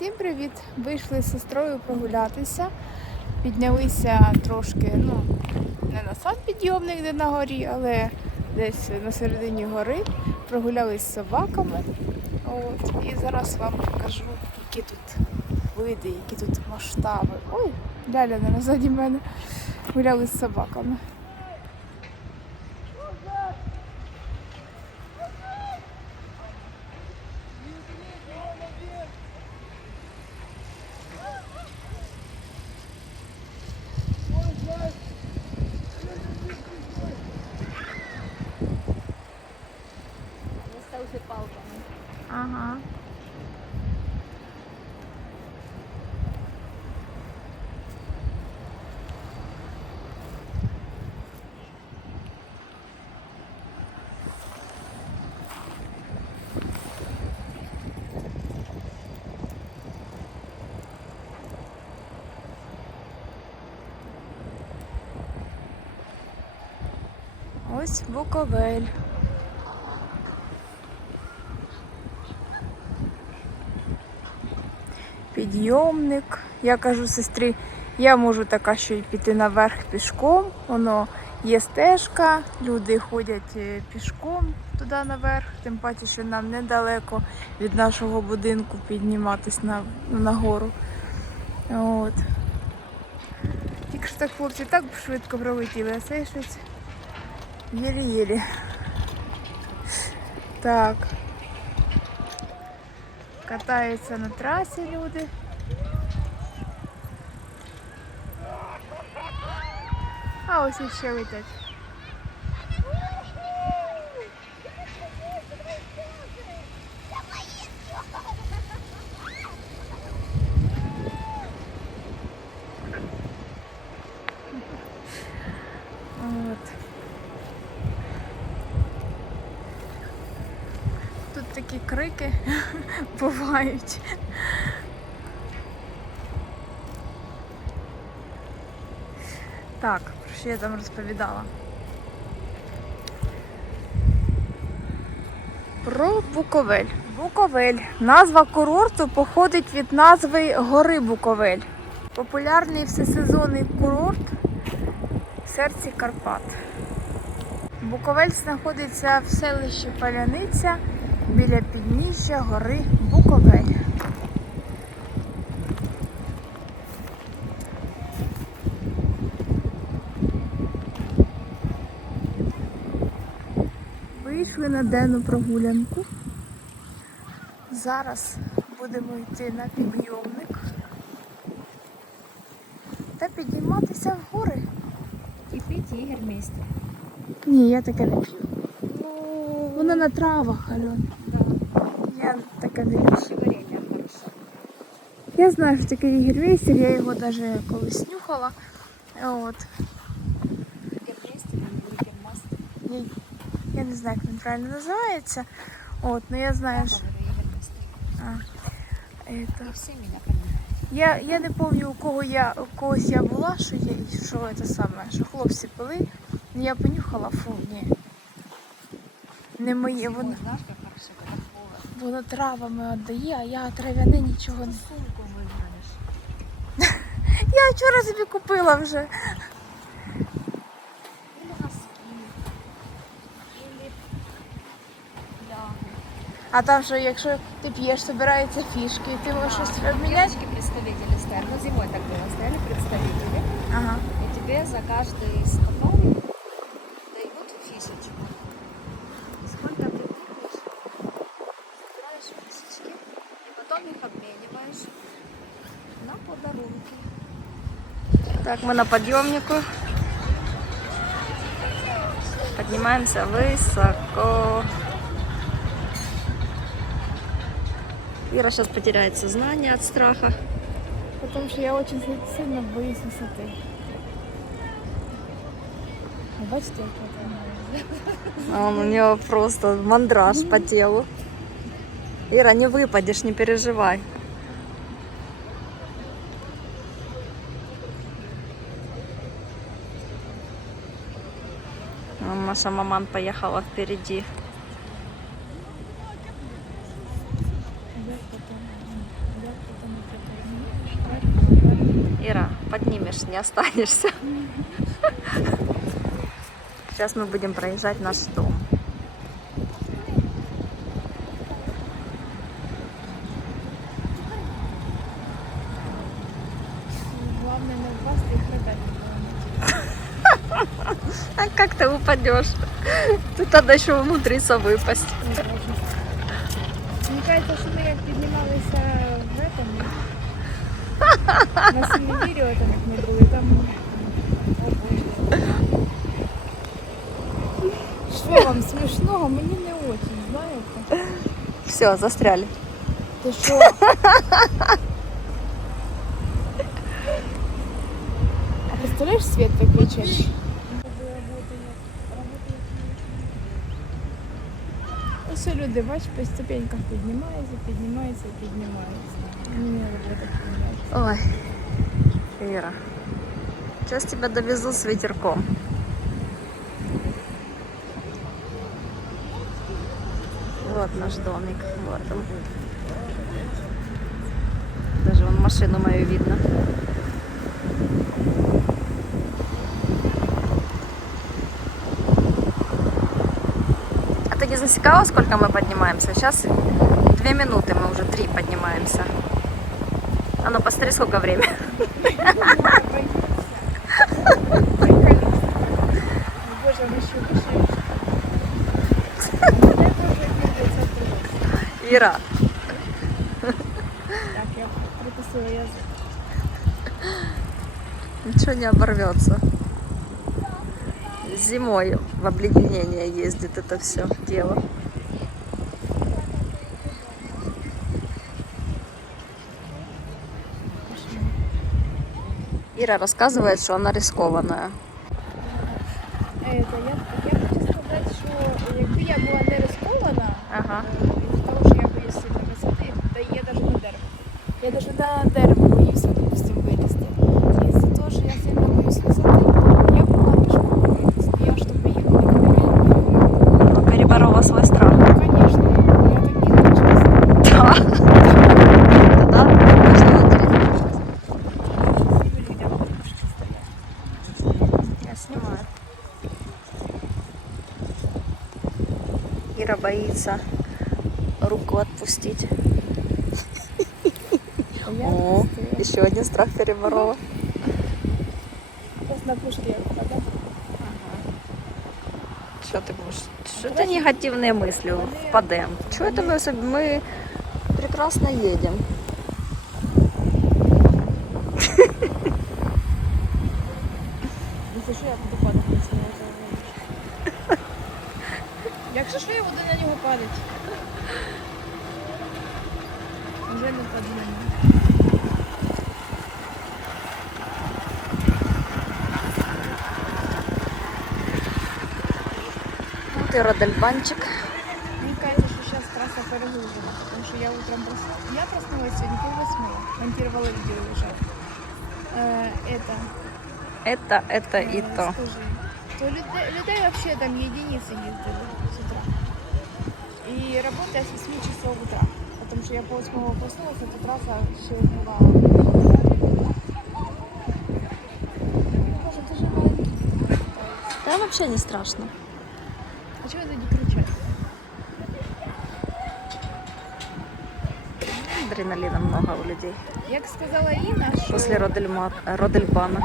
Всім привіт! Вийшли з сестрою прогулятися. Піднялися трошки, ну, не на сам підйомник, де на горі, але десь на середині гори. Прогулялись з собаками. От. І зараз вам покажу, які тут види, які тут масштаби. Ой, Ляля не назаді мене. Гуляли з собаками. Ось Буковель. підйомник. Я кажу сестрі, я можу така, що й піти наверх пішком. Воно є стежка, люди ходять е, пішком туди наверх, тим паче, що нам недалеко від нашого будинку підніматись на, на гору. От. Тільки що так хлопці так швидко пролетіли, а це щось єлі-єлі. Так. Катаються на трасі люди. А ось іще летять. Бувають. Так, про що я там розповідала? Про Буковель. Буковель. Назва курорту походить від назви гори Буковель. Популярний всесезонний курорт в серці Карпат. Буковель знаходиться в селищі Паляниця біля підніжжя гори Буковель. Вийшли на денну прогулянку. Зараз будемо йти на підйомник та підійматися в гори. И пить Игорь вместе. Ні, я таке не п'ю. Воно на травах, Альон. да. Я таке не люблю. Пищеварение хорошо. Я знаю, що таке ігервейсер, я його навіть колись нюхала. От. Игорь вместе, там Игорь масло. Я, я не знаю, як він правильно називається. От, ну я знаю, що. Говорю, Игорь вместе. А, это, И все меня понимают. я, я не пам'ятаю, у кого я у когось я була, що я що це саме, що хлопці пили. Ну, Я понюхала, фу, ні. Не моє, Зимой, воно, воно травами віддає, а я трав'яне нічого не. Сумку выбранешь. Я вчора собі купила вже. Или носки. Или лягу. А там що, якщо ти п'єш, збираються фішки, ти можеш щось обміняти? Девочки представители стоят. Ну, зимой так было. Стояли представители. Ага. И тебе за каждый мы на подъемнику. Поднимаемся высоко. Ира сейчас потеряет сознание от страха. Потому що я дуже сильно боюсь висоти. Ви Бачите? А он у нее просто мандраж по телу. Ира, не выпадешь, не переживай. наша маман поехала впереди. Ира, поднимешь, не останешься. Сейчас мы будем проезжать наш дом. упадешь? Тут надо еще умудриться выпасть. Мені кажется, що ми як піднімалися в этом, на семінірі, там як ми були, там. О Боже. Що вам смішного? Мені не очень, знаєте? Все, застряли. Ти що? А представляєш, світ виключать? Ось люди, бач, по ступеньках піднімаються, піднімаються, піднімаються. Мені не робота піднімається. Ой, Ира, сейчас тебя довезу с ветерком. Вот наш домик. Вот он. Даже вон машину мою видно. Не засекала, сколько мы поднимаемся? Сейчас две минуты, мы уже три поднимаемся. А ну посмотри, сколько просто. Ира, ничего не оборвется. Зимой в обледенение ездит это все дело. Ира рассказывает, что она рискованная. Это, я, я хочу сказати, що якби я була не рискована, Ага. е, від того, що я боюсь сильно висоти, та я навіть на дерево. Я навіть на дерево Боится руку отпустить. О, еще один страх переборола. На пушки я впадаю. Что ты будешь? Что это негативные мысли впадем? Что это мы, мы прекрасно едем? Ну, що я буду падати на цього Якщо що, я буду на нього падати. Вже не паду на нього. Вот и Родельбанчик. Мені кажется, що зараз траса перегружена, тому що я утром проснулась. Я проснулась сьогодні пів восьми, монтувала відео вже. Е, это, Это, это и е, то. Скажи, то людей, людей вообще там единицы ездили с утра. И работаю с 8 часов утра, потому что я по 8 проснулась, эта трасса еще была. Боже, ты же маленький. Да, вообще не страшно. А чего это не кричать? Адреналина много у людей. Як сказала Інна, що... После Родельма... Родельбана.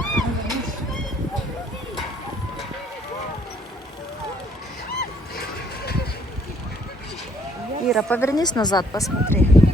Ира, повернись назад, посмотри.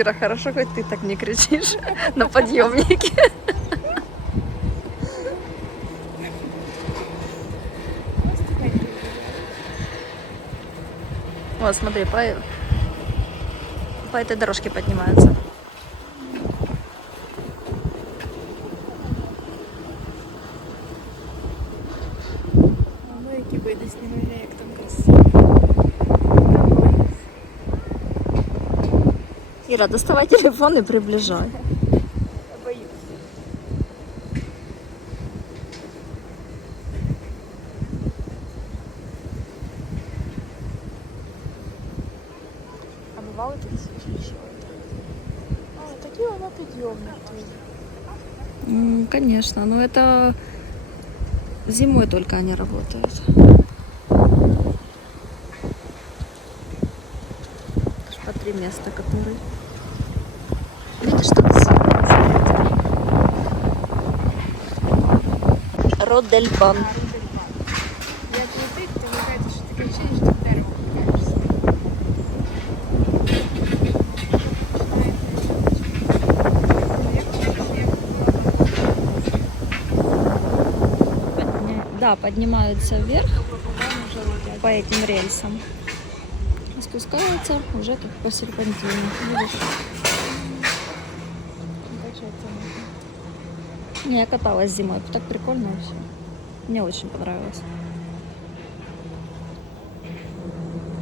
Вера, хорошо, хоть ты так не кричишь на подъемнике. Вот, смотри, по, по этой дорожке поднимается. Ира, доставай телефон и приближай. Я боюсь. А бували такі світліші? А, такі воно підйомник тут. М, Конечно, но это зимой только они работают. Аж по три места, которые. Родельбан. Що ти дерево купаєшся. Да, поднимаются вверх по этим рельсам. Спускаются уже как по серпантину. Видишь? Я каталась зимой, так прикольно все. Мне очень понравилось.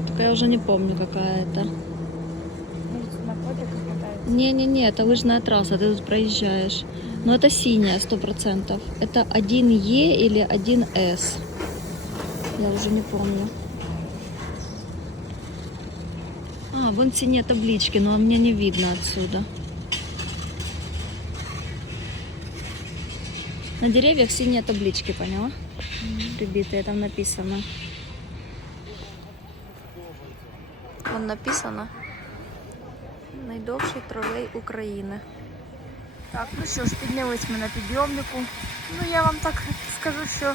Только я уже не помню, какая это. Может, на. Не-не-не, это лыжная трасса, ты тут проезжаешь. Но это синяя, сто процентов. Это 1Е или 1С. Я уже не помню. А, вон синие таблички, но мне не видно отсюда. На деревьях синие таблички, поняла? Прибитые, там написано. Вон написано. Найдовший тролей України. Так, ну що ж, піднялись ми на підйомнику. Ну я вам так скажу, що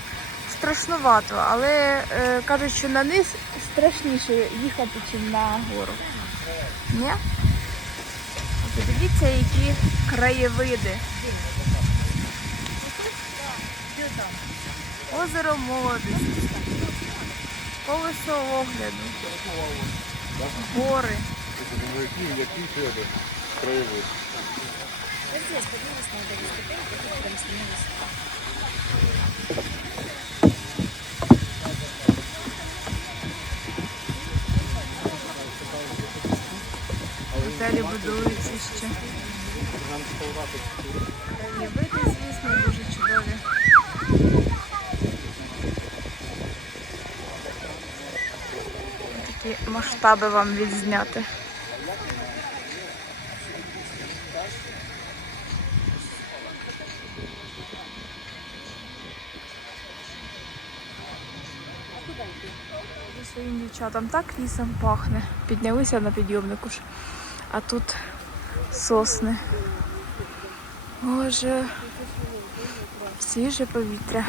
страшнувато, але е, кажуть, що на низ страшніше їхати, ніж на гору. Ні? Подивіться, які краєвиди. Озеро молодості, колесо огляду, гори. які поднялись на этой ступени, которые там снялись. Далі будується ще. Краєвиди, звісно, дуже чудові. Такі масштаби вам відзняти. Своїм дівчатам так лісом пахне. Піднялися на підйомнику ж. А тут сосни. Боже, свіже повітря.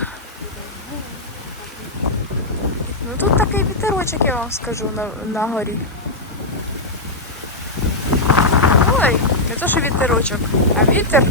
Ну тут такий вітерочок, я вам скажу, на, на горі. Ой, не то, що вітерочок, а вітер.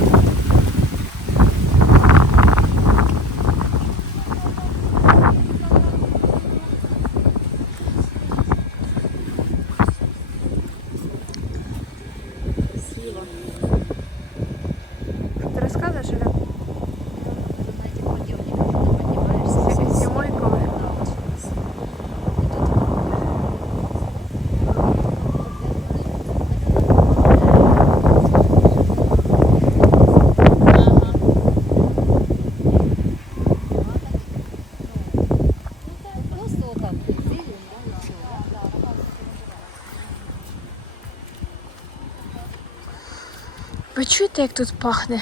Чуєте, як тут пахне?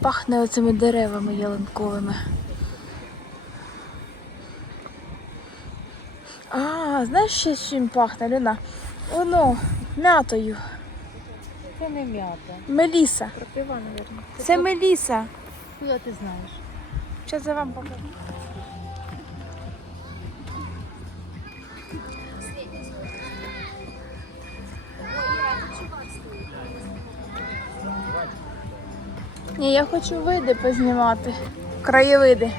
Пахне оцими деревами ялинковими. А, знаєш ще з чим пахне, Люна? Воно, м'ятою. Це не м'ята. Меліса. Пропива, наверное. Це Меліса. Куди ти знаєш? Зараз я вам покажу. Ні, я хочу види познімати. Краєвиди.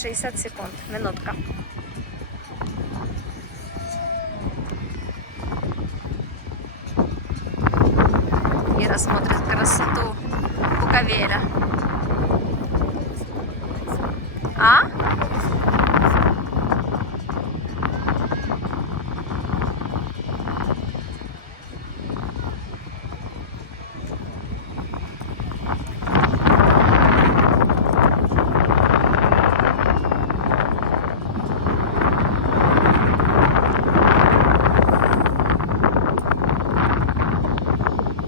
60 секунд. Минутка. Ира смотрит красоту Буковеля. А?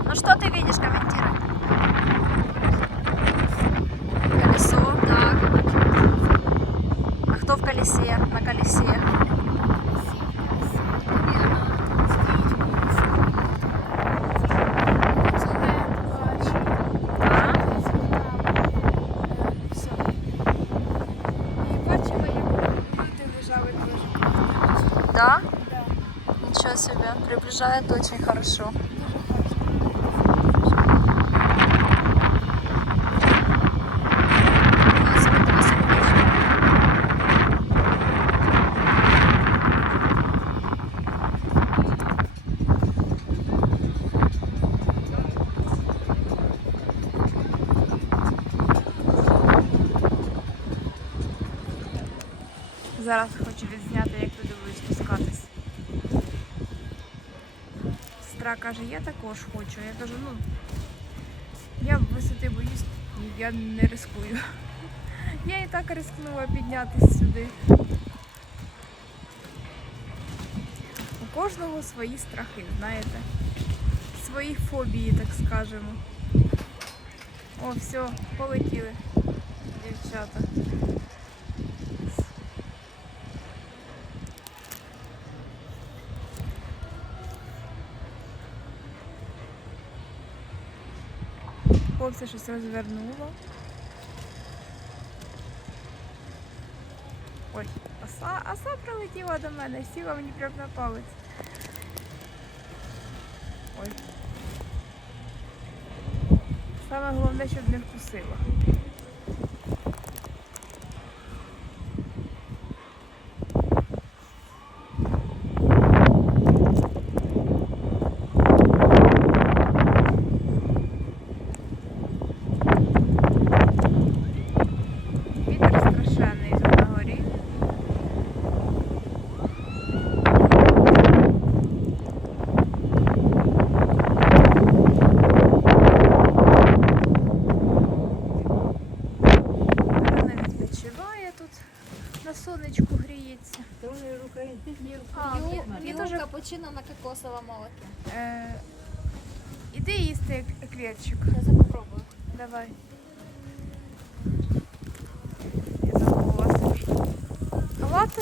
Ну что ты видишь, комментируй. Колесо, так. А кто в колесе? На колесе? Да? І бачила, як люди лежали теж. Да? Ничего приближает очень хорошо. Сестра каже, я також хочу. Я кажу, ну я висоти боюсь, і я не рискую. Я і так рискнула піднятися сюди. У кожного свої страхи, знаєте. Свої фобії, так скажемо. О, все, полетіли, дівчата. Хлопця щось розвернуло. Ой, оса, оса прилетіла до мене, сіла мені прямо на палець. Ой. Саме головне, щоб не вкусила. їсти еклерчик. Сейчас я попробую. Давай. Я замовила собі лати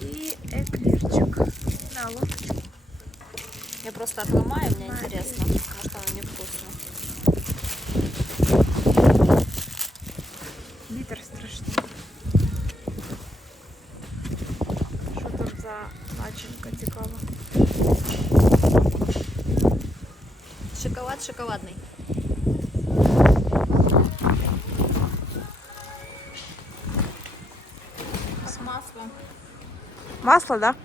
і еклерчик. На ложечку. Я просто отломаю, мне интересно. Масло, да?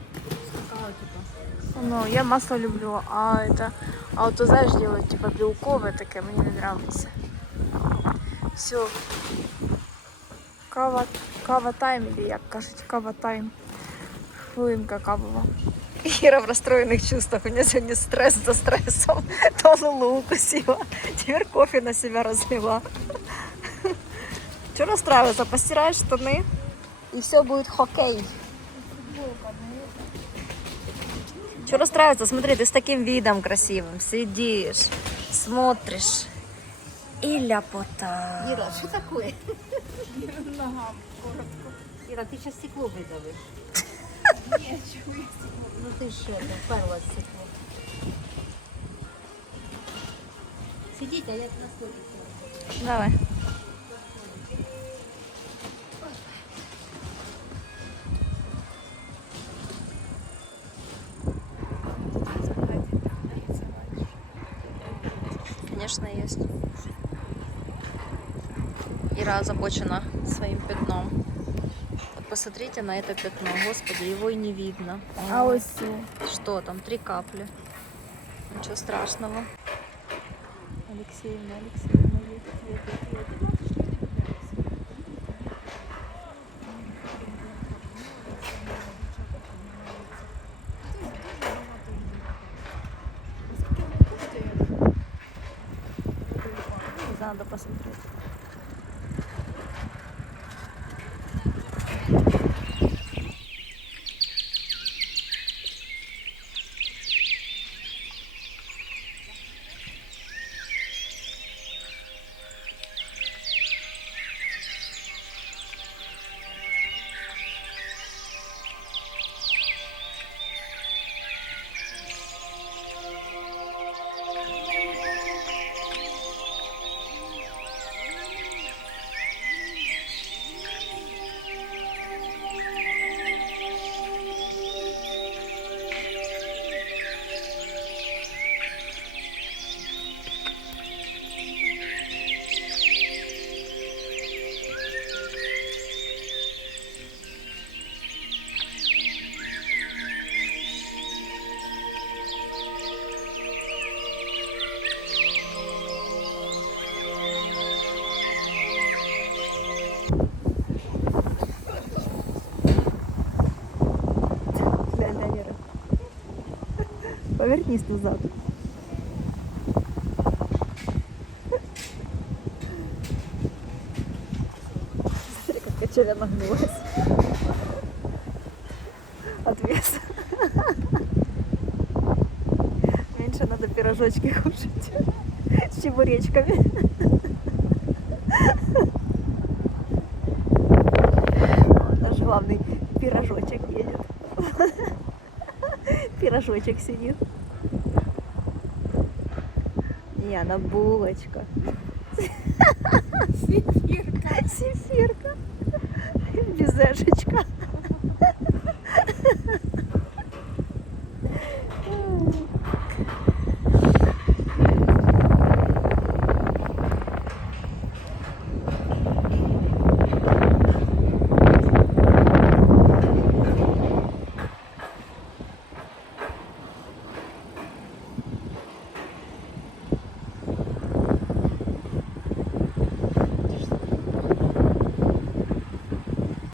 Какао типа. Ну, я масло люблю, а это, а вот, знаешь, делают типа белковое такое, мне не нравится. Все. Кава, кава тайм, или як кажуть, кава тайм. Хвилинка кавова. Ира в расстроенных чувствах. У нее сегодня стресс за стрессом. Тону лук укусила. Теперь кофе на себя разлила. Че расстраиваться? Постираешь штаны, и все будет хоккей. Че расстраиваться? Смотри, ты с таким видом красивым сидишь, смотришь. И ляпота. Ира, что такое? Ногам коротко. Ира, ты сейчас стекло выдавишь. Ні, чую. Ну ты что, в стекло. Сидите, а я на столике. Давай. Ира озабочена своим пятном. Вот посмотрите на это пятно. Господи, его и не видно. А цю. Что там? Три капли. Ничего страшного. Алексеевна, Алексеевна, едет, Надо посмотреть. Повернись назад. Смотри, как качеля нагнулась. От веса. Меньше надо пирожочки кушать с чебуречками. Наш главный пирожочек едет. Пирожочек сидит. Не, она булочка. Сефирка. Сефирка. Безешечка.